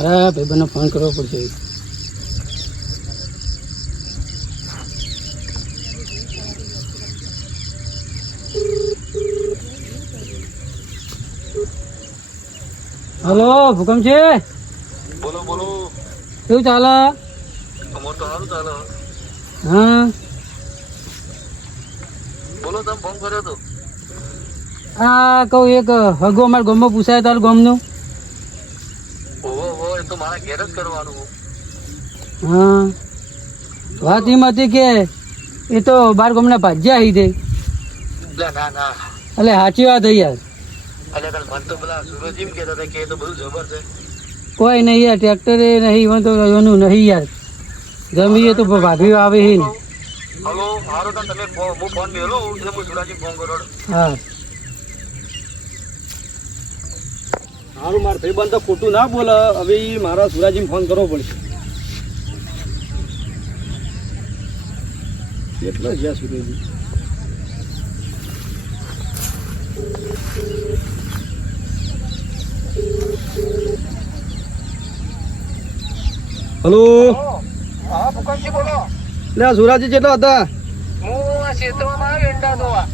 મારા ભાઈબંધને ફોન કરવો પડશે. હલો ભૂકમ છે? બોલો બોલો. કેવું ચાલે? અમાર તો સારું ચાલે. હા. બોલો તમે ફોન કર્યો તો. આ કહું એક હગો અમારા ગામમાં પૂછાય તારું ગામનું? તો મારા ઘેર જ કરવાનું હા વાત એમ હતી કે એ તો બાર ગામના ભાજ્યા આવી દે લે ના ના એટલે સાચી વાત થઈ યાર એટલે મને તો પેલા સુરજ એમ કહેતા હતા કે એ તો બધું જબર છે કોઈ નહીં યાર ટ્રેક્ટરે નહીં હોય તો એનું નહીં યાર જમીએ તો ભાભી આવે હી હલો હારો તો તમે હું ફોન મેલો એટલે હું સુરાજી ફોન કરો હા સારું મારા ભાઈબંધ તો ખોટું ના બોલે. હવે મારા સુરાજીને ફોન કરવો પડશે. કેટલો જ્યાં સુધી હલો? હા ભૂકંપજી બોલો લે સુરાજી કેટલા હતા? હું આ ક્ષેત્રમાં આવ્યો એંડા ધોવા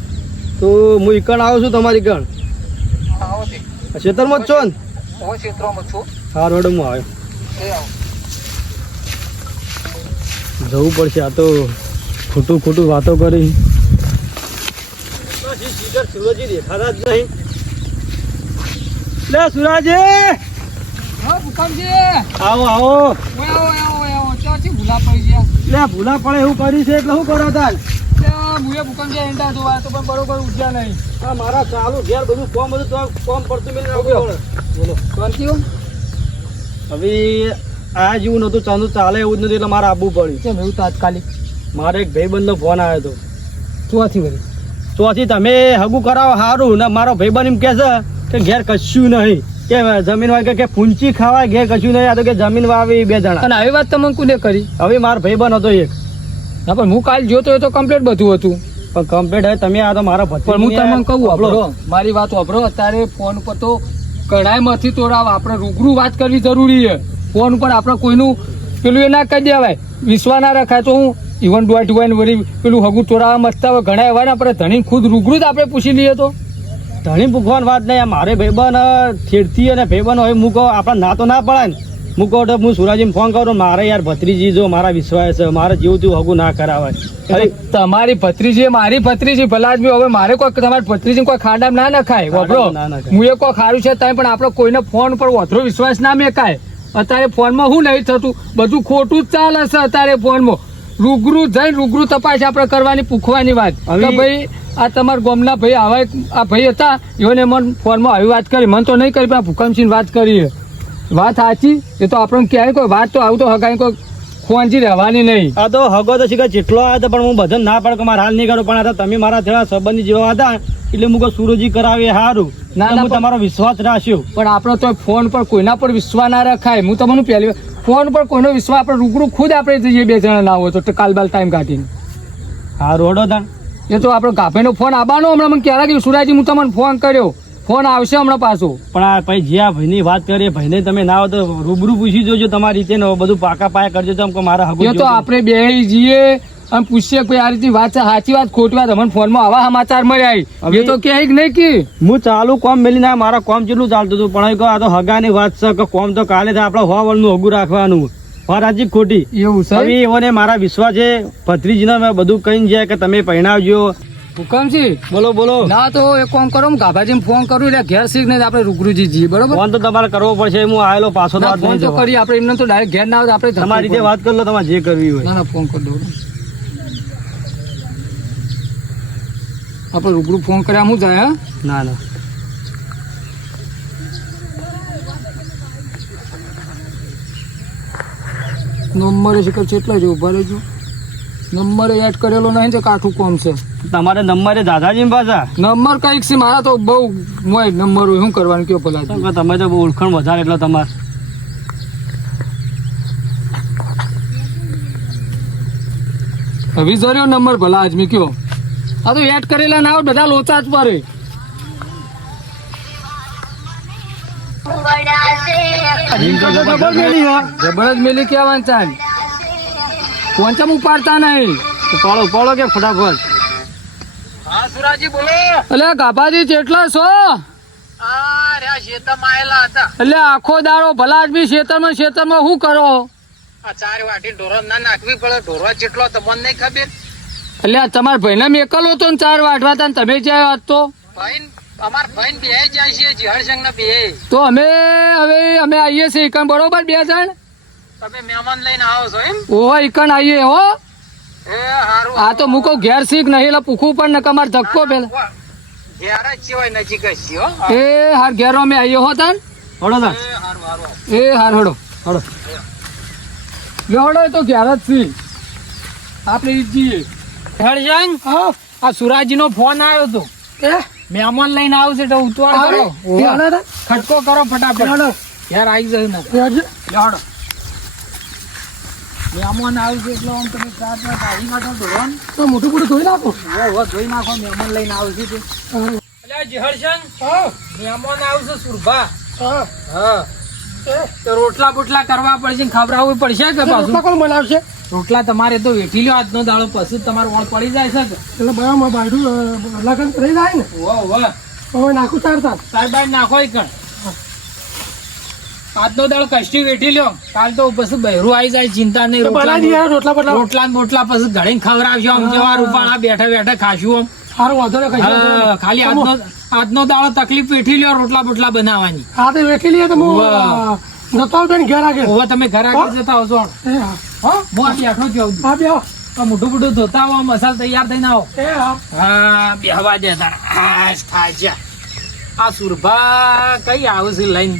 તો હું ઈકણ આવું છું તમારી ઈકણ. આવો છે ક્ષેત્રમાં જ છો ને? હું ક્ષેત્રમાં છું. હા રોડમાં આવ્યો. જવું પડશે આ તો ખોટું ખોટું વાતો કરી. સુરજી દેખાતા જ નહીં. લે સુરાજી! આવો આવો. આવો આવો આવો. ચાચી ભૂલા પડી ગયા. લે ભૂલા પડે એવું કરી છે એટલે શું કરો મુએ તો પણ બરોબર ઉઠ્યા નહીં મારા ચાલુ ઘેર બધું કોમ બધું તો કોમ પડતું મેં બોલો. હવે આ જેવું નતું ચાલુ ચાલે એવું જ નથી એટલે મારે આવવું પડ્યું. કેમ એવું તાત્કાલિક? મારે એક ભાઈબંધનો ફોન આવ્યો હતો. ચોથી વળી ચોથી તમે હગું કરાવો સારું ને મારો ભાઈબંધ એમ કહે છે કે ઘેર કશું નહીં. કે જમીન વાળી કે પૂંચી ખાવાય ઘેર કશું નહીં. આ તો કે જમીન વાવી બે જણા. અને આવી વાત તમે કોને કરી? હવે મારો ભાઈબંધ હતો એક. ના પણ હું કાલ જોતો તો કમ્પ્લેટ બધું હતું. પણ કમ્પ્લેટ હવે તમે આ તો મારા પણ હું તમને કહું આપણો મારી વાત વાપરો અત્યારે ફોન ઉપર તો કઢાઈમાંથી તોડાવ આપણે રૂબરૂ વાત કરવી જરૂરી છે. ફોન ઉપર આપણે કોઈનું પેલું એ ના કહી દેવાય. વિશ્વા ના રખાય તો હું ઇવન ડોટ વન વળી પેલું હગું તોડાવવા મસ્તા હોય ઘણા એવા ને આપણે ધણી ખુદ રૂબરૂ જ આપણે પૂછી લઈએ તો. ધણી પૂછવાની વાત નહીં. આ મારે ભાઈબંધ થેડથી અને ભાઈબંધ હોય મૂકો આપણા ના તો ના પડાય ને. મૂકો તો હું સુરાજીને ફોન કરું મારે યાર ભત્રીજી જો મારા વિશ્વાસ છે મારે જેવું તેવું હગું ના કરાવાય. તમારી ભત્રીજી મારી ભત્રીજી ભલા જ હવે મારે કોઈ તમારી ભત્રીજી કોઈ ખાડામ ના નખાય. વાપરો. હું એ કોઈ ખારું છે ત્યાં પણ આપણે કોઈને ફોન પર વધરો વિશ્વાસ ના મેકાય. અત્યારે ફોનમાં શું નહીં થતું. બધું ખોટું જ ચાલે છે અત્યારે ફોનમાં રૂબરૂ જઈને રૂબરૂ તપાસ આપણે કરવાની પૂછવાની વાત. હવે- કે ભાઈ આ તમારા ગોમના ભાઈ આવા એક- આ ભાઈ હતા. એઓને મને ફોનમાં આવી વાત કરી. મને તો નહીં કરી પણ ભૂકંપસિંહ વાત કરી છે. વાત સાચી? એ તો આપણે ક્યાંય કોઈ વાત તો આવું તો હગાઈ કોઈ ખોંચી રહેવાની નહીં. આ તો હગો તો શીખર જેટલો આવ્યો હતો પણ હું બધા ના પડે કે મારે હાલ નહીં કરું પણ આ તો તમે મારા થયા સંબંધી જેવા હતા એટલે હું સુરજી કરાવીએ સારું ના, ના ના, હું તમારો વિશ્વાસ રાખ્યો. પણ આપણો તો ફોન પર કોઈના પર વિશ્વાસ ના રખાય. હું તમને પહેલી ફોન પર કોઈનો વિશ્વાસ આપણે રૂબરૂ ખુદ આપણે જઈએ બે જણા ના હોય તો કાલ બાલ ટાઈમ કાઢીને. હા રોડો તા એ તો આપણો કાફેનો ફોન આવવાનો હમણાં મને ક્યારે કે સુરાજી હું તમને ફોન કર્યો. ફોન આવશે હમણાં પાછો. પણ આ ભાઈ જે આ ભાઈની વાત કરીએ ભાઈને તમે ના તો રૂબરૂ પૂછી જોજો તમારી રીતે ને બધું પાકા પાયા કરજો તો કે મારા હગું તો આપણે બે જઈએ અને પૂછીએ કોઈ આ રીતે વાત સાચી વાત ખોટી વાત અમને ફોનમાં આવા સમાચાર મળ્યા એ તો કે નહીં કે? હું ચાલુ કોમ મેલી ના મારા કોમ કેટલું ચાલતું હતું પણ આ તો હગાની વાત છે કે કોમ તો કાલે તો આપણે હવા વળનું હગું રાખવાનું. ફરાજી ખોટી? એવું છે? એઓને મારા વિશ્વાસ છે ભત્રીજીને મેં બધું કહીને જાય કે તમે પહેણાવજો હુકમસિંહ બોલો બોલો. ના તો એક કામ કરો હું ગાભાજી ફોન કરું એટલે ઘેર શીખ ને આપણે રૂબરૂજી જઈએ બરોબર? ફોન તો તમારે કરવો પડશે હું આવેલો પાછો તો ફોન તો કરી આપણે એમને તો ડાયરેક્ટ ઘેર ના આવે આપણે તમારી રીતે વાત કરી લો તમારે જે કરવી હોય. ના ના ફોન કરી દઉં આપણે રૂબરૂ ફોન કર્યા હું જાય હા? ના ના. નંબર છે કેટલા છે ઊભા રહેજો. નંબર એડ કરેલો નહીં તો કાઠું કોમ છે. તમારે નંબર દાદાજી પાછા. નંબર કંઈક છે મારા તો બહુ મોય નંબર શું કરવાનું કયો પેલા તમે તો બહુ ઓળખાણ વધારે એટલે તમારે. હવે જર્યો નંબર ભલા આજમી કયો? આ તો એડ કરેલા ના બધા લોચા જ પડે. જબરજ મેલી મેલી ચાલ. ફોન ચમ ઉપાડતા નહીં? તો પાડો પાડો કે ફટાફટ. હા સુરાજી બોલો. એટલે ગાભાજી જેટલા છો? આ રહ્યા શેતમાં આયેલા હતા. એટલે આખો દાડો ભલા આદમી ખેતરમાં ખેતરમાં શું કરો? આ ચાર વાટી ઢોરો ના નાખવી પડે. ઢોરો જેટલો તમને નહીં ખબર. એટલે તમારા ભાઈને મેકલ હતો ને ચાર વાટવા હતા તમે જ્યાં હોત તો? ભાઈ અમાર ભાઈ બે જાય છે જીહળસંગ ના બે. તો અમે હવે અમે આવીએ છીએ એકણ બરોબર બે જણ? તમે મહેમાન લઈને આવો છો એમ? ઓહો ઈકણ આવીએ હો. આ તો મૂકો ઘેર શીખ નહીં એટલે પૂખવું પણ ને કમાર ધક્કો પેલા. ઘેર જ છે હોય નજીક જ છે એ હાર ઘેરો મેં આવ્યો હો તાન. હળો તા એ હારું હારું. એ હાર હડો હળો. હડો એ તો ઘેર જ છીએ. આપણે ઈ જ જઈએ હરજંગ હા. આ સુરાજી નો ફોન આવ્યો હતો એ? મહેમાન લઈને આવશે તો ઉતવાળ કરો. ખટકો કરો ફટાફટ. યાર આવી જશે ને. લેવાડો મહેમાન આવશે એટલે આમ તમે ચાર ચાર તાળી નાખો ધોરણ તો મોટું મોટું ધોઈ નાખો? હવે હવે ધોઈ નાખો મહેમાન લઈને આવશે તે. એટલે જહરશંગ મહેમાન આવશે સુરભા. હા. હા. તો રોટલા બોટલા કરવા પડશે ખવડાવવું પડશે કે પાછું? કોણ બનાવશે? રોટલા તમારે તો વેઠી લ્યો આજનો દાડો પછી તમારે વળ પડી જાય છે એટલે બરાબર બાયડું લગન રહી જાય ને? ઓ વાહ હવે નાખું ચારતા તાર બાર નાખો એક કણ. આજનો દાળ કષ્ટી વેઠી લ્યો. કાલ તો પછી બહેરું આવી જાય ચિંતા નહીં રોટલા રોટલા બટલા રોટલા બોટલા પછી ઘડીને ખવડાવજો આમ જેવા રૂપાળા બેઠા બેઠા ખાશું આમ. સારું વાંધો ને ખાલી આજનો આજનો દાડો તકલીફ વેઠી લ્યો રોટલા બોટલા બનાવવાની. હા તો વેઠી લઈએ તો હું જતો આવતો ઘેર આગળ. હવે તમે ઘર આગળ જતા આવશો હા. હો આ બેઠો જ આવું હા મોઢું મોઢું ધોતા આવો મસાલ તૈયાર થઈને આવો. હા. બેહવા દે તાર. આ સુરભા કઈ આવે છે લઈને?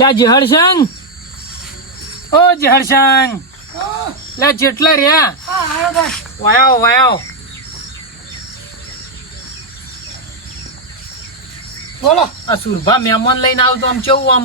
લ્યા જહરસંગ ઓ જહરસંગ લે જેટલા રહ્યા. વાયો વાયો બોલો. આ સુરભા મહેમાન લઈને આવતો આમ કેવું આમ?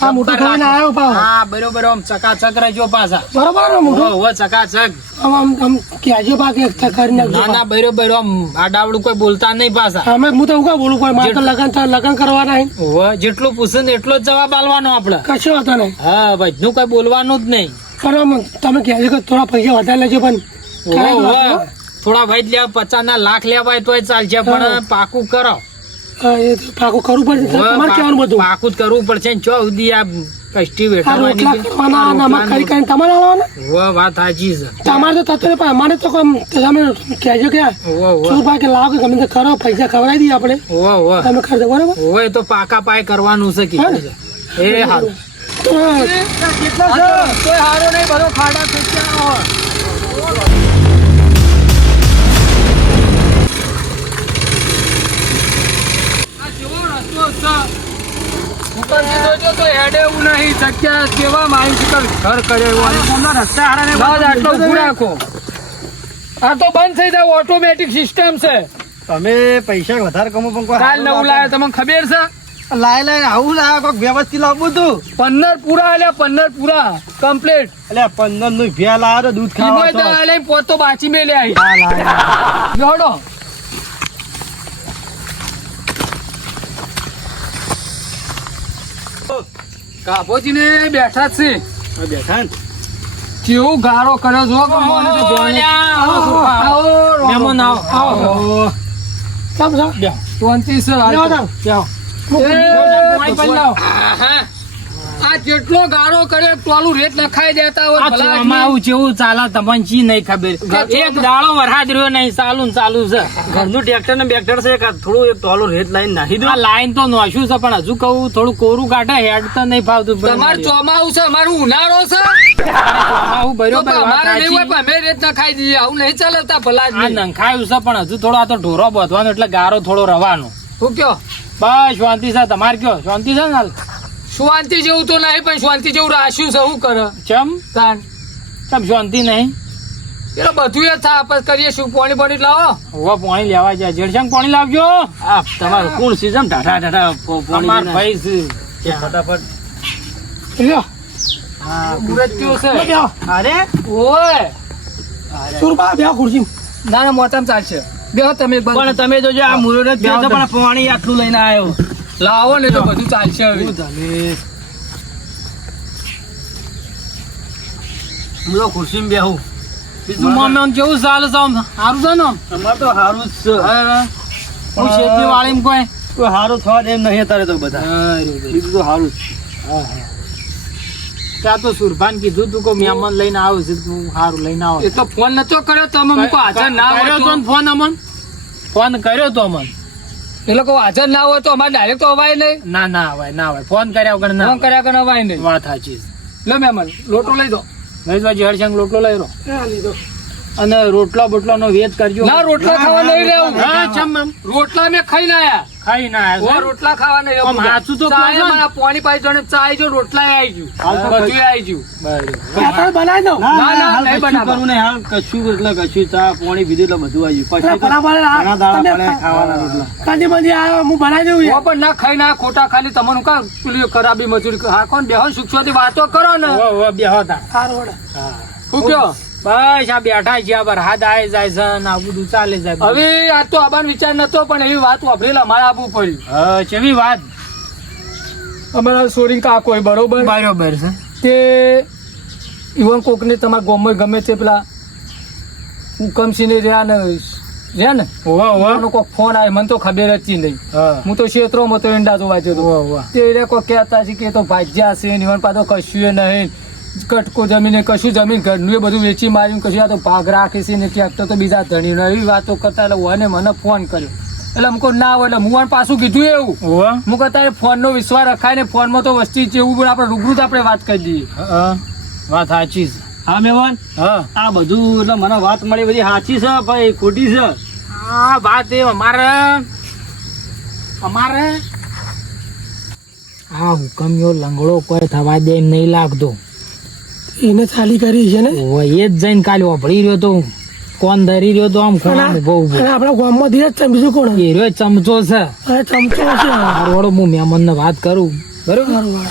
હા મોટું ખાઈને આવ્યો પાછો. હા બરોબર આમ ચકાચક રહેજો પાછા. બરોબર ને મોટો? હો હો ચકાચક. આમ આમ આમ કેજો પાકે એક કરી નાખજો ના ના બરોબર આમ આડાવડું કોઈ બોલતા નહીં પાછા. અમે હું તો ઉગા બોલું કોઈ મારે તો લગન થાય લગન કરવાના હે હોવે, જેટલું પૂછે ને એટલો જ જવાબ આલવાનો આપણે. કશો હતો નહીં. હા ભાઈ નું કોઈ બોલવાનું જ નહીં. પણ તમે કહેજો કે થોડા પૈસા વધારે લેજો પણ. થોડા ભાઈ લેવા પચાસ ના લાખ લેવાય તોય ચાલશે પણ પાકું કરો. હા, એ પાકું કરવું પડશે તમારે કહેવાનું બધું. પાકું જ કરવું પડશે ને ચો સુધી આ કષ્ટી રોટલા કરવાના નમક કરી કરીને તમારે આવવાના? વો વાત સાચી છે. તમારે તો તત્રે પણ અમારે તો તમે કહેજો કે. શું કે લાવો કે ગમે તે કરો પૈસા ખવડાવી દઈએ આપણે. વો વો તમે કરી દો બરોબર? હોવે, એ તો પાકા પાય કરવાનું છે કે એ હારું. કેટલા છે કોઈ હારો નહીં બધો ખાડા ખેંચ્યા નહીં જગ્યા કેવા માઇન્ડ ઘર કરે એવું રસ્તા હારાને બસ આટલો રાખો. આ તો બંધ થઈ જાય ઓટોમેટિક સિસ્ટમ છે. તમે પૈસા વધારે કમો પણ કાલ નવું લાવે તમને ખબર છે? લાય લાય આવું લાય કોઈક વ્યવસ્થિત લાવવું તું પંદર પૂરા એટલે પંદર પૂરા કમ્પ્લીટ એટલે પંદરનું ભે લાવે તો દૂધ ખાવા તો. પોતો બાચી મેલે આવી. જોડો. કાપોજી ને બેઠા જ છે. બેઠા ને? કેવું ગારો કર્યો જો કે મને તો જોઈને- આવો, આવો, મહેમાન આવો, આવો. આવો. કેમ છો? શાંતિ છે આ જેટલો ગારો કરે ટોલું રેત નખાઈ દેતા હોય ભલા આવું કેવું ચાલે તમને ચી નહીં ખબર. એક દાડો વરસાદ રહ્યો નહીં ચાલુ ને ચાલુ છે. ઘરનું ટ્રેક્ટર ને બેક્ટર છે કે થોડું એક ટોલું રેત લાઈન નાખી દો. લાઈન તો નોશ્યું છે પણ હજુ કહું થોડું કોરું કાઢે હેડ તો નહીં ફાવતું. તમારે ચોમાવું છે અમારું ઉનાળો છે. આવું બરોબર અમારે નહીં હોય પણ અમે રેત નખાઈ દઈએ આવું નહીં ચાલવતા ભલા આ નંખાયું છે પણ હજુ થોડો આ તો ઢોરો બાંધવાનો એટલે ગારો થોડો રવાનો. શું કયો? બસ શાંતિ છે તમારે કયો? શાંતિ છે ને હાલ? શાંતિ જેવું તો નહીં પણ શાંતિ જેવું રાશ્યું છે શું કરે? ચમ? તાન. ચમ શાંતિ નહીં? પેલો બધું એ થાય આપણે કરીએ શું? પાણી પાણી લાવો. હવે પાણી લેવા જાય. જળશંગ પાણી લાવજો. આ તમારું કોણ સિઝમ ઢાઢા ઢાઢા પોણી ભાઈ છે. ફટાફટ. લ્યો. હા, મૃત્યુ છે. અરે ઓય. અરે, બે ખુરશી. ના ના મોટામાં ચાલશે. બેહો તમે પણ તમે જોજો આ મુરત પણ પાણી આટલું લઈને આવ્યો. લાવો ને તો બધું ચાલશે હવે. તમે હું તો ખુરશીમાં બેહું. મમ્મી કેવું ચાલે છે આમ? સારું છે ને અમારે તો સારું જ છે. હું શેતી વાળી કોઈ કોઈ સારું થવા એમ નહીં અત્યારે તો બધા. બીજું તો સારું જ ત્યાં તો સુરભાન કીધું તું કે મહેમાન લઈને આવું છે તું સારું લઈને આવો. એ તો ફોન નતો કર્યો તમે મૂકો હાજર ના કર્યો તો. તો ફોન અમન? ફોન કર્યો તો અમન. એ લોકો હાજર ના હોય તો અમારે ડાયરેક્ટ તો અવાય નહીં. ના ના અવાય ના અવાય. ફોન કર્યા વગર ના ફોન કર્યા વગર અવાય નહીં. વાત સાચી છે લો મહેમાન લોટો લઈ દો. મહેશભાઈ હરસંગ લોટો લઈ રહ્યો અને રોટલા બોટલા નો વેચ કરજો. ના રોટલા ખાવા નહીં રહ્યો હા ચમ રોટલા મેં ખાઈ ના આયા. ખાઈ ના ઓ રોટલા ખાવાને હાચું તો કહો મારા પોણી પાઈ જોડે ચાય જો રોટલા આવી ગયું. બધું આવી ગયું. ના દો ના, ના નહીં બનાવવા. કરવું હાલ કશું એટલે કશું ચા પાણી પીધું એટલે બધું આવી ગયું. પછી તો ઘણા દાડા પડે ખાવાના રોટલા. ઓ પણ ના ખાઈ ના ખોટા ખાલી તમને કા પેલી ખરાબી મજૂરી હા કોણ બેહો સુખસોથી વાતો કરો ને. બેહો તા. હું કયો બસ આ બેઠા છે આ વરસાદ આવે જાય છે ને આ બધું ચાલે જાય હવે આજ તો આબાન વિચાર નતો પણ એવી વાત વાપરેલા અમારે આબુ પડ્યું હા કેવી વાત? અમારા સોરી કાકો બરોબર? બરોબર છે. કે ઇવન કોકને તમારા ગામમાં ગમે તે પેલા હુકમસિંહ રહ્યા ને રહ્યા ને? હોવા ઓવા એનો કોક ફોન આવે મને તો ખબર જ નહીં. હા. હું તો ક્ષેત્રોમાં તો ઈંડા જોવા જતો તે કોઈ કહેતા છે કે તો ભાજ્યા છે ને ઈવન પાછો કશું નહીં. કટકો જમીને કશું જમીન ઘરનું એ બધું વેચી માર્યું કશું આ તો ભાગ રાખે છે ને ક્યાંક તો બીજા ધણી એવી વાતો કરતા એટલે ઓને મને ફોન કર્યો. એટલે મુકો ના હોય એટલે હું પાછું કીધું એવું. હું કહેતા ફોન નો વિશ્વાસ રખાય ને ફોનમાં તો વસ્તી છે એવું પણ આપણે રૂબરૂ જ આપણે વાત કરી દઈએ હા વાત સાચી છે. હા મેવાન? હા. આ બધું એટલે મને વાત મળી બધી સાચી છે ભાઈ ખોટી છે? હા વાત એ અમારે અમારે. હા હુકમ લંગડો કોઈ થવા દે નહીં લાગતો. એને ચાલી કરી છે ને? એ જ જઈને કાલે વાપરી રહ્યો તો કોણ ધરી રહ્યો તો આમ ખોણા ઊભો ઊભો આપણા ગામમાં ધીરજ છે કોણ એ રહ્યો ચમચો છે. અરે ચમચો છે. વડો હું મહેમાન ને વાત કરું. બરોબર? બરોબર.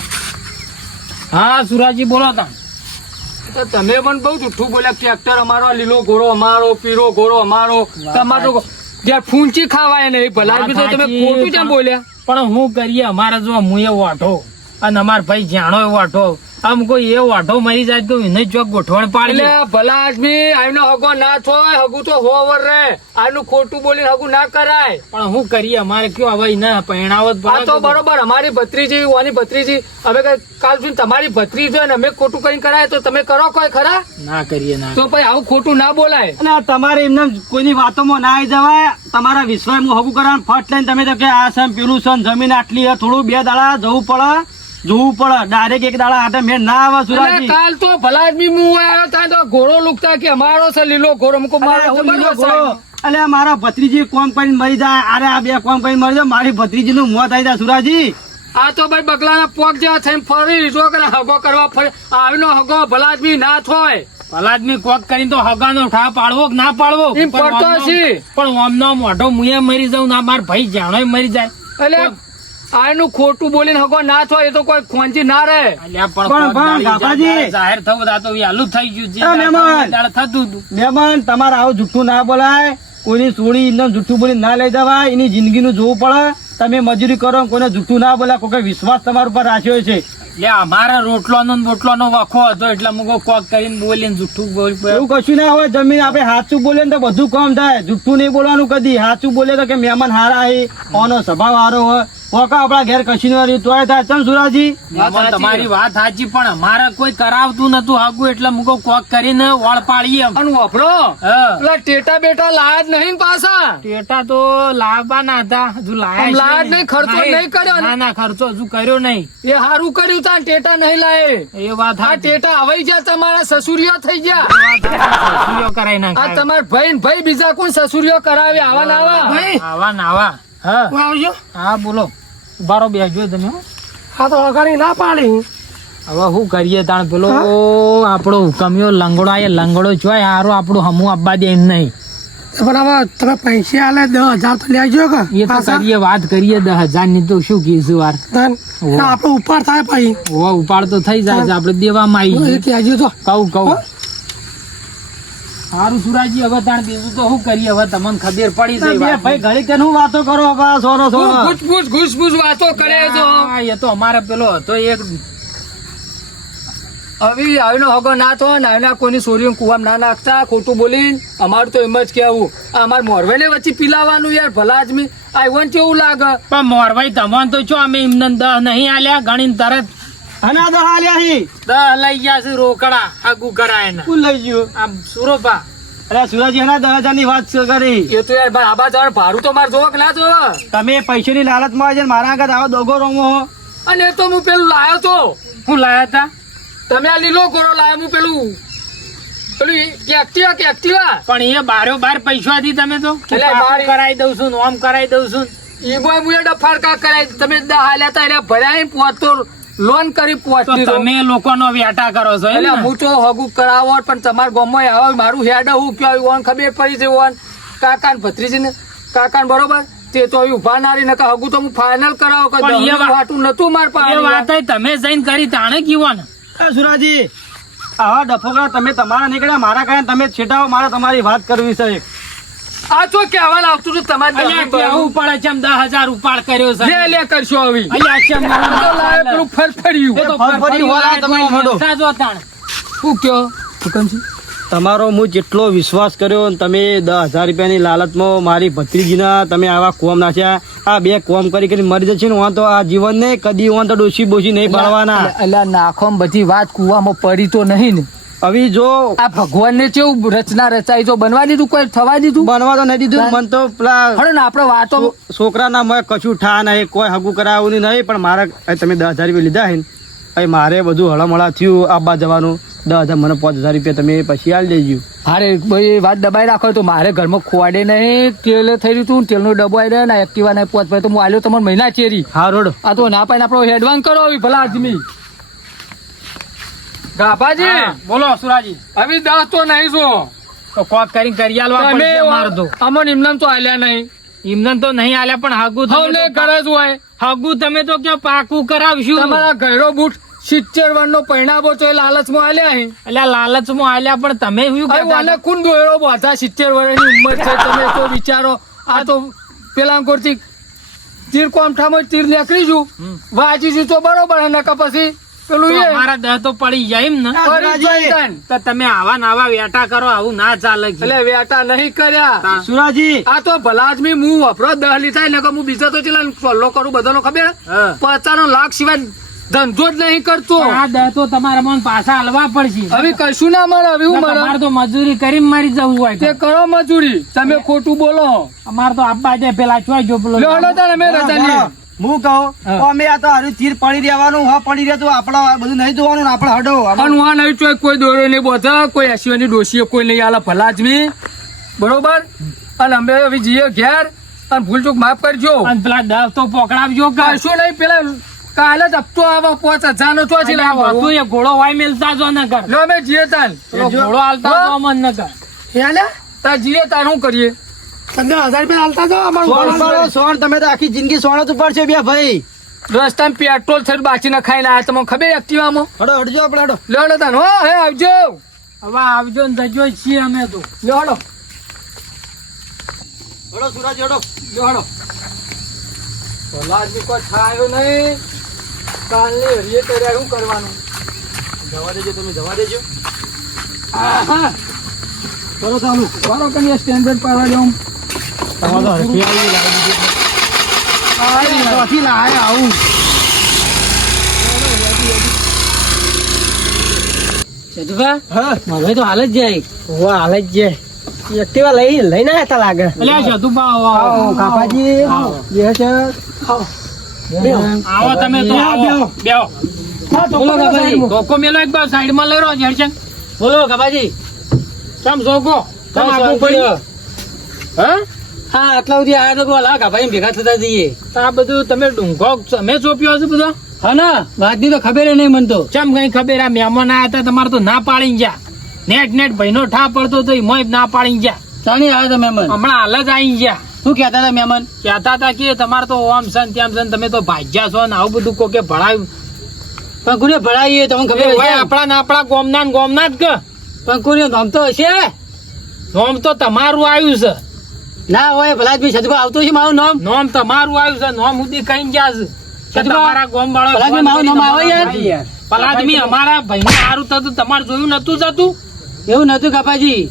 હા સુરાજી બોલો તા તમે પણ બહુ જુઠ્ઠું બોલ્યા ટ્રેક્ટર અમારો લીલો ઘોડો અમારો પીરો ઘોડો અમારો તમારો જ્યાં ફૂંચી ખાવાય ને એ ભલા તો તમે ખોટું કેમ બોલ્યા? પણ હું કરીએ અમારે જો હું એ વાઠો અને અમાર ભાઈ જાણો એ વાઠો આમ કોઈ એ વાઢો મરી જાય તો એને ચોક ગોઠવણ પાડી એટલે ભલા આદમી આનો હગો ના થોય હગુ તો હોવર રે આનું ખોટું બોલી હગુ ના કરાય. પણ હું કરીએ? અમારે કયો હવે ના પહેણાવત આ તો બરોબર અમારી ભત્રીજી ઓની ભત્રીજી. હવે કાલ સુધી તમારી ભત્રીજી હોય ને અમે ખોટું કરીને કરાય તો તમે કરો કોઈ ખરા? ના કરીએ ના તો પછી આવું ખોટું ના બોલાય. અને તમારે એમને કોઈની વાતોમાં ના આવી જવાય. તમારા વિશ્વાસ હું હગું કરવાનું ફટ લઈને તમે તો કે આ સમ પેલું સમ જમીન આટલી છે, થોડું બે દાડા જવું પડે. જોવું પડે. ડાયરેક્ટ એક દાડા હાથે મેં ના આવે સુરાજી. કાલ તો ભલા આદમી હું આવ્યો ત્યાં તો ઘોડો લુકતા કે અમારો છે લીલો ઘોડો. મુકો મારો. અલે મારા ભત્રીજી કોમ કરીને મરી જાય. અરે આ બે કોમ કરીને મરી જાય. મારી ભત્રીજી નું મોત આવી જાય સુરાજી. આ તો ભાઈ બગલાના પોક જેવા થઈને ફરી લીધો કરે હગો કરવા ફરી. આવીનો હગો ભલા આદમી ના થોય. પલાદમી કોક કરીને તો હગાનો ઠા પાડવો કે ના પાડવો? પડતો છે. પણ ઓમનો મોઢો મુએ મરી જાઉં ના માર ભાઈ જાણો મરી જાય. એટલે આનું ખોટું બોલીને હકો ના થોય એ તો કોઈ ખોંચી ના રહે. જાહેર થવું તો વહેલું થઈ ગયું છે. થતું મહેમાન તમારે આવું જુઠ્ઠું ના બોલાય. કોઈની સોળી એમને જુઠ્ઠું બોલી ના લઈ દેવાય એની જિંદગીનું જોવું પડે. તમે મજૂરી કરો કોઈને જૂઠું ના બોલા કોઈ વિશ્વાસ તમારા ઉપર રાખ્યો છે. એટલે અમારા રોટલાનો વખો હતો એટલે મુકો કોક કરીને બોલીને જૂઠું બોલ એવું કશું ના હોય જમીન આપણે સાચું બોલે તો બધું કામ થાય. જૂઠું નહીં બોલવાનું કદી. સાચું બોલે તો કે મહેમાન હારા હે ઓનો સ્વભાવ હારો હોય. પોકા આપણા ઘેર કશું ના રહ્યું તોય થાય. ચમ સુરાજી. તમારી વાત સાચી પણ અમારે કોઈ કરાવતું નતું આગું એટલે મુકો કોક કરીને વળ પાડીએ એમ. અને વફડો પેલા ટેટા બેટા લાયા જ નહીં પાછા? ટેટા તો લાવવાના હતા હજુ લાયા લાયા નહીં, ખર્ચો નહીં કર્યો ના. ના ખર્ચો હજુ કર્યો નહીં. એ હારું કર્યું તા ટેટા નહીં લાયે. એ વાત આ ટેટા હવાઈ ગયા તમારા સસુરિયો થઈ ગયા. એ. સસુરીઓ કરાઈ આ તમાર ભાઈ ભાઈ બીજા કોણ સસુરિયો કરાવે? આવા ના આવા. આવા ના આવા. હા. આવજો. હા બોલો. બારો બેસજો તમે હો. હા તો અગાડી ના પાડી. હવે શું કરીએ તાણ? પેલો આપણો હુકમ્યો લંગડો આ લંગડો જોય હારો આપણું હમું આપવા દે એમ નહીં. પણ હવે તમે પૈસા આલે દસ હજાર તો લેજો કે એ તો કરીએ વાત કરીએ દસ હજારની તો શું કીધું વાર? આપડે ઉપાડ થાય પછી. ઉપાડ તો થઈ જાય છે આપણે દેવામાં આવી કહેજો તો. કહું કહું. સારું સુરાજી હવે તાણ બીજું તો શું કરીએ? હવે તમને ખબર પડી બે જાય ભાઈ ઘડી તે હું વાતો કરો હવે સોનો. સોનો ઘૂસ ઘૂસ ઘૂસ વાતો કરે છો. એ તો અમારે પેલો હતો એક હવે આવીનો હગો ના તો ને આવીને કોઈની સોરીઓ કુવામાં ના નાખતા ખોટું બોલીને અમારું તો એમ જ કેવું આ અમારે મોરવેને વચ્ચે પીલાવાનું યાર ભલા આદમી. આવ્યો ને કેવું લાગે. પણ મોરવાઈ તમને તો છો અમે એમને દહ નહીં આલ્યા ગણીને તરત હના દહ આલ્યા હી. દહ લઈ ગયા છે રોકડા આગુ કરાય ને શું લઈ ગયું. આમ સુરોપા અરે સુરજ એના દહ હજારની વાત કરી. એ તો યાર ભાઈ આબા જવાનું ભાડું તો મારે જોવો કે ના જોવો? તમે પૈસાની લાલચમાં આવી જઈને મારા આગળ આવો દોગો રમો અને એ તો હું પેલું લાયો તો. હું લાયા તા? તમે આ લીલો ઘોડો લાયો હું પેલું પેલું કે એક્ટિવા કે એક્ટિવા પણ એ બારો બાર પૈસા થી તમે તો. કરાવી દઉં છું આમ કરાવી દઉં છું. એ બોય મુએ ડફાડકા કરાય તમે દહા લેતા એટલે ભર્યા પોતો લોન કરી પહોંચતી તમે લોકોનો વેટા કરો છો એટલે હું તો હગુ કરાવો પણ તમારા ગામમાં આવો મારું હેડ હું કહેવાય ઓન ખબર પડી છે ઓન. કાકાન ને કાકા બરોબર? તે તો ઊભા ના રહી નકા હગુ તો હું ફાઇનલ કરાવો કે એ વાટું નતું માર એ વાત તમે જઈને કરી તાણે ને સુરાજી આવા ડફોકડા તમે તમારા નીકળ્યા મારા કારણે તમે છેટાવો મારે તમારી વાત કરવી છે આ તો કહેવાનું આવતું હતું તમારે કેવું પડે છે દસ હજાર ઉપાડ કર્યો છે? લે લે કરશો હવે. ફરફર્યું. એ તો ફરફરી વાળા તમે મોઢું. સાજો તાણ. શું કયો? હુકમજી તમારો હું જેટલો વિશ્વાસ કર્યો ને તમે દસ હજાર રૂપિયાની લાલચમાં મારી ભત્રીજીના તમે આવા કોમ નાખ્યા આ બે કોમ કરી કરી મરી જશે ને વાંધો તો આ જીવનને કદી વાં તો ડોસી બોસી નહીં પાડવાના. એટલે નાખો બધી વાત કુવામાં પડી તો નહીં ને. હવે જો આ ભગવાન ને કેવું રચના રચાઈ તો બનવા દીધું કોઈ થવા દીધું? બનવા તો નહીં દીધું મન તો પેલા હળો ને આપણે વાતો છોકરાના મેં કશું ઠા નહીં કોઈ હગું કરાવવું નહીં પણ મારે તમે દસ હજાર રૂપિયા લીધા હે ને મારે બધું હળમળા થયું આબા જવાનું. દસ હજાર મને પાંચ હજાર રૂપિયા તમે પછી આલી દેજો. અરે ભાઈ વાત દબાઈ રાખો તો મારે ઘરમાં ખોવાડે નહીં તેલ થઈ રહ્યું હતું તેલનો ડબ્બો આવી રહ્યો ને એક્ટિવા ને ભાઈ તો હું આલ્યો તમને મહિના ચેરી. હા રોડ. આ તો ના પાઈને આપણો હેડવાન કરો આવી ભલા આદમી. ગાભાજી. બોલો સુરાજી. હવે દસ તો નહીં જો તો કોક કરીને કરી આલવા પડશે માર દો. અમન ઇમનન તો આલ્યા નહીં. ઇમનન તો નહીં આલ્યા પણ હાગુ તમે ઘરે જ હોય. હાગુ તમે તો ક્યાં પાકું કરાવશું? તમારા ઘરો બૂટ સિત્તેર વન નો પરિણામો તો એ લાલચમાં આલ્યા હે. એટલે લાલચમાં આલ્યા પણ તમે શું હવે અને કુન દોયડો બાધા સિત્તેર વર્ષની ઉંમર છે તમે તો વિચારો આ તો પેલા કોરથી તીર કોમઠામાં તીર નીકળી છું. હમ. છું તો બરોબર અને પછી પેલું એ. મારા દહ તો પડી જાય એમ ને. તો તમે આવા નાવા વેટા કરો આવું ના ચાલે. એટલે વેટા નહીં કર્યા. સુરાજી. આ તો ભલા આદમી હું વપરો દહ લીધા નકર હું બીજા તો ચેલા ફોલો કરું બધાનો ખબર પચાસ લાખ સિવાય ધંધો જ નહીં કરતો. આ દહ તો તમારે મને પાછા હલવા પડશે. હવે કશું ના મળે હવે હું મળે. તો મજૂરી કરીને મારી જવું હોય તે. કરો મજૂરી. તમે ખોટું બોલો. અમારે તો આપવા દે પેલા ચોય જો બોલો લ્યો હળો મે રજા. હું કહો. અમે આ તો હારું ચીર પડી રહેવાનું હા પડી રહેતું આપણા બધું નહીં જોવાનું આપણે હડો. પણ હું નહીં ચોય કોઈ દોરો નહીં બોધા કોઈ એસીઓની ડોસીઓ કોઈ નહીં આલા ભલા આદમી બરોબર? અને અમે હવે જઈએ ઘેર અને ભૂલચૂક માફ કરજો. અને પેલા દસ તો પકડાવજો કે. કશું નહીં પેલા કાલે જ હપ્તો આવે પાંચ હજાર નો ચોથી લાવો. એ ઘોડો વાય મેલતા જો નગર. લો મે જીએ તાન ઘોડો હાલતા જો તો નગર. હેલે તાર જીએ તાર શું કરીએ? પંદર હજાર રૂપિયા હાલતા જો અમારું સોણ સોણ તમે તો આખી જિંદગી સોણ જ ઉપર છે બે ભાઈ. રસ્તામાં પેટ્રોલ છે બાચી ના ખાઈને આયા. તમને ખબર એક્ટિવામાં? હડો હડજો આપણે હડો. લેડો તાન હો હે આવજો. હવે આવજો ને જજો છીએ અમે તો. લેડો હડો. સુરાજી હડો. લેડો ભલા આદમી કોઈ થાય નહીં. કાલની હરીએ કર્યા શું કરવાનું? જવા દેજો તમે જવા દેજો. ચલો ચાલુ. વાળો કરીએ સ્ટેન્ડર્ડ પાડવા જાઉં. તમારો હરખી આવી લાવી લાય આવું. સજુભા હા. હવે તો હાલ જ જાય. વાહ હાલ જ જાય. એક્ટિવા લઈ લઈને હતા લાગે. એટલે સધુભા આવો આવો. કાપાજી આવો. જે છે આવો તમે તો. આવો બેહો. બોલો કાકાજી કોકો મેલો એક બાર સાઈડમાં લઈ રહ્યો ઝેરચંદ બોલો કાપાજી કેમ જોકો કેમ આગું પડ્યો? હા? હા આટલા સુધી આ તો લા કાપાજી ભેગા થતા જઈએ. આ બધું તમે ડુંગો તમે ચોપ્યો હશે બધો? હા ના. વાતની તો ખબર નહીં મન તો. કેમ કઈ ખબર? આ મહેમાન આયા હતા તમારે તો ના પાડી ગયા. નેટ નેટ ભાઈનો ઠા પડતો તો મોય ના પાડી ગયા. તાણી આવ્યા તમે મહેમાન હમણાં હાલ જ આવી ગયા. શું કહેતા હતા મેમન કહેતા હતા કે તમારે તો ઓમ સન તેમ સન તમે તો ભાજ્યા છો ને આવું બધું કોકે ભણાવ્યું પણ કોને ભણાવીએ તમને ખબર હોય? આપણા ને આપણા ગોમના ને ગોમના જ કે? પણ કોને નામ તો હશે? નોમ તો તમારું આવ્યું છે. ના હોય ભલા ભાઈ સદગો આવતો છે મારું નામ? નોમ તમારું આવ્યું છે નોમ સુધી કઈ ગયા છે. તમારા ગોમ વાળો મારું નામ આવે યાર. પલાદમી અમારા ભાઈ સારું થતું તમારે જોયું નતું જતું એવું નતું કાપાજી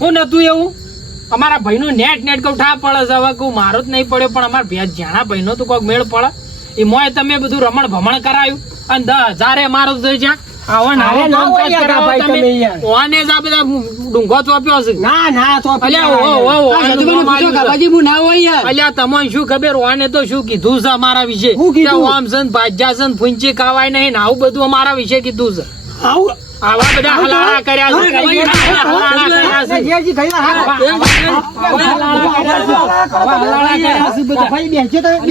હું નતું એવું? અમારા ભાઈનું નેટ નેટ કહું ઠા પડે છે હવે કહું મારો જ નહીં પડ્યો પણ અમારા ભેજ જાણા ભાઈનો તો કોઈક મેળ પડે. એ મોય તમે બધું રમણ ભમણ કરાયું. અને દસ હજારે મારો જોઈ જ્યાં આવો બધા અમારા વિશે? કીધું? છે આવું બધું હલાળા કર્યા છે હલાળા કર્યા છે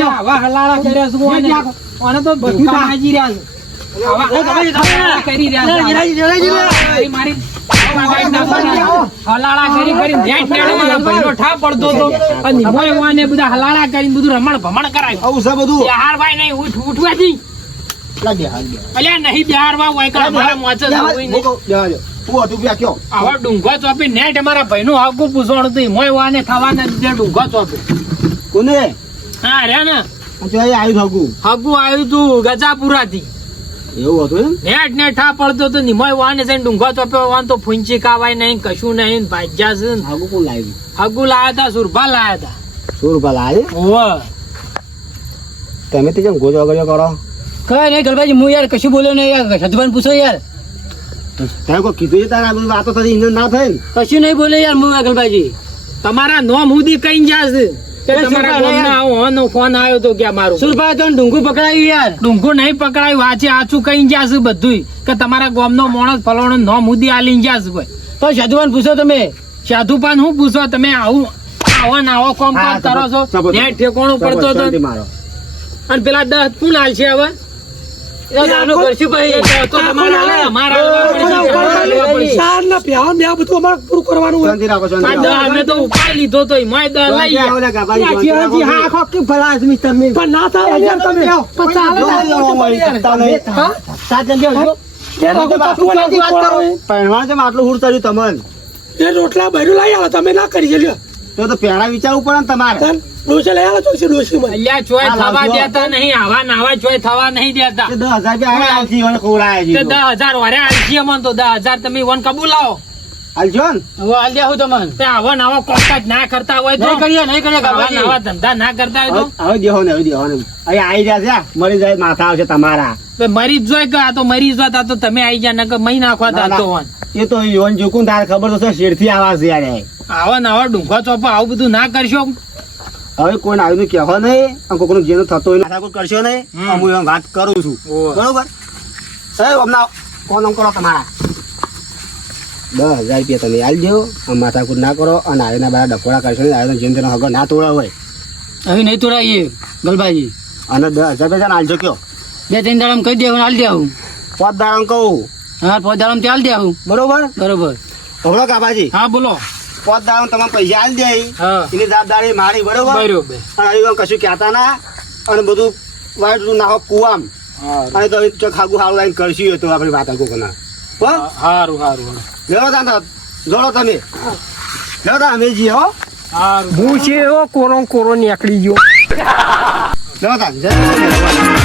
આવા હલાળા કર્યા છે ઓને. તો બધું બાજી રહ્યા છે આવા હલાળા કરી રહ્યા છે મારી મારી હલાળા કરી કરી નેટ નેટ મારા ભાઈનો ઠા પડતો હતો અને નિમોય વાને બધા હલાળા કરીને બધું રમણ ભમણ કરાયું આવું છે બધું હાર ભાઈ નહીં ઉઠ ઉઠવાથી અલ્યા નહીં બિહાર હોય કે અમારા મોચે જ હોય નહીં. આવા ડુંગો ચોપી નેટ અમારા ભાઈનું આગું પૂછવાનું હતું. મોય વાને થવાના જ ડુંગો ચોપી. કોને? હા રે ને? આવ્યું થગું આગું આવ્યું તું ગજાપુરા એવું હતું એમ? નેટ નેટ થા પડતો તો નિમોય વાને જઈને ડુંગો ચોપ્યો વાન તો ફૂંચી કાવાય નહીં કશું નહીં ભાજ્યા છે. કોણ લાવ્યું? આગું લાયા તા સુરભા લાયા તા સો રૂપિયા ઓવ તમે તે કેમ ગોજો કર્યો કરો? કઈ નહીં ગલબાજી હું યાર કશું બોલ્યો નહીં યાર સદભાન પૂછો યાર. તમે કોઈ કીધું તારે વાતો થતી ઇન્જન ના થાય કશું નહીં બોલે યાર હું ગલભાઈજી તમારા નોમ સુધી કઈ જશે કે તમારા સુરભા ગામના આવો હોનો ફોન આવ્યો તો કે મારું? સુરભાઈ તો ડુંગું પકડાયું યાર. ડુંગું નહીં પકડાયું આચે આચું કઈ જશે બધું કે તમારા ગામનો માણસ ફલાણો નોમ સુધી આલી જશે તો સદભાન પૂછો તમે. સાધુપાન હું પૂછો તમે આવું આવો ને આવો કોમ કરો છો. ઠેકોણું પડતો હતો. અને પેલા દસ હાલ છે હવે. નાનું કરશું ભાઈ. તો- તમારે અમારે બધું અમારે પૂરું કરવાનું શાંતિ રાખો શાંતિ અમે તો લીધો તો મોય લઈ. પણ ના થાય યાર તમે. પણ ચાલે? સાત જલ્દી આવજો છે આટલું હુર કર્યું તમને. એ રોટલા બહેરું લઈ આવો તમે ના કરી લ્યો તો તો પહેલા વિચારવું પડે ને તમારે. ડોસે લઈ આવો ચોઈસે ડોસી માં અલ્યા ચોય થવા દેતા નહીં આવા નાવા ચોય થવા નહીં દેતા. તે દસ હજાર રૂપિયા આલજી છે તે તો. દસ વારે આલજી અમન તો. 10000 તમે વન કબૂલાવો આલજો ને. હવે હું તમને. તે આવા નવા કોન્ટેક્ટ ના કરતા હોય તો. નહીં કરીએ નહીં કરીએ આવા નાવા ધંધા ના કરતા હોય તો. હવે દેહો ને હવે દેહો ને. અહીંયા આઈ જા છે મરી જાય માથા આવશે તમારા. તો મરી જ જોઈ કે આ તો મરી જ જોતા તો તમે આઈ જા નકર મહી નાખવા ના, તા તો વન એ તો યોન જોકું તાર ખબર તો શેર શેરથી આવા છે યાર. આવા નવા ડુંખો ચોપા આવું બધું ના કરશો? હવે કોઈ આવીને કહેવા નહીં અને કોઈનું જેનો થતો હોય કોઈ કરશો નહીં હું એમ વાત કરું છું. બરોબર? સાહેબ હમણાં કોણ આમ કરો તમારા. દસ હજાર રૂપિયા તમે આલી દો માથાકૂટ ના કરો અને આવીને બધા ડફોડા કરશો નહીં આવીને જેમ તેનો હગર ના તોડા હોય. હવે નહીં તોડાવીએ ગલબાજી. અને દસ હજાર રૂપિયા આલજો કયો. બે ત્રણ દાડામ કહી દેવું આલ દેવું પાંચ દાડામ કહું. હા પાંચ દાડામ ત્યાં આલ દે આવું બરોબર. બરોબર હમણાં કાબાજી હા બોલો. પાંચ દાડમ તમે પૈસા આલી દે એની એની જવાબદારી મારી બરોબર? બરોબર. અને આવી કશું કહેતા ના. અને બધું વાઈટ નાખો કુવામ અને તો ચોક હાગુ હારું લાઈન કરશું તો આપણી વાત આગો કના હો? સારું સારું લેવો તા. જોડો તમે. લેવો તા અમે જઈએ હો. હું છે એવો કોરો કોરો નીકળી ગયો. લેવો તા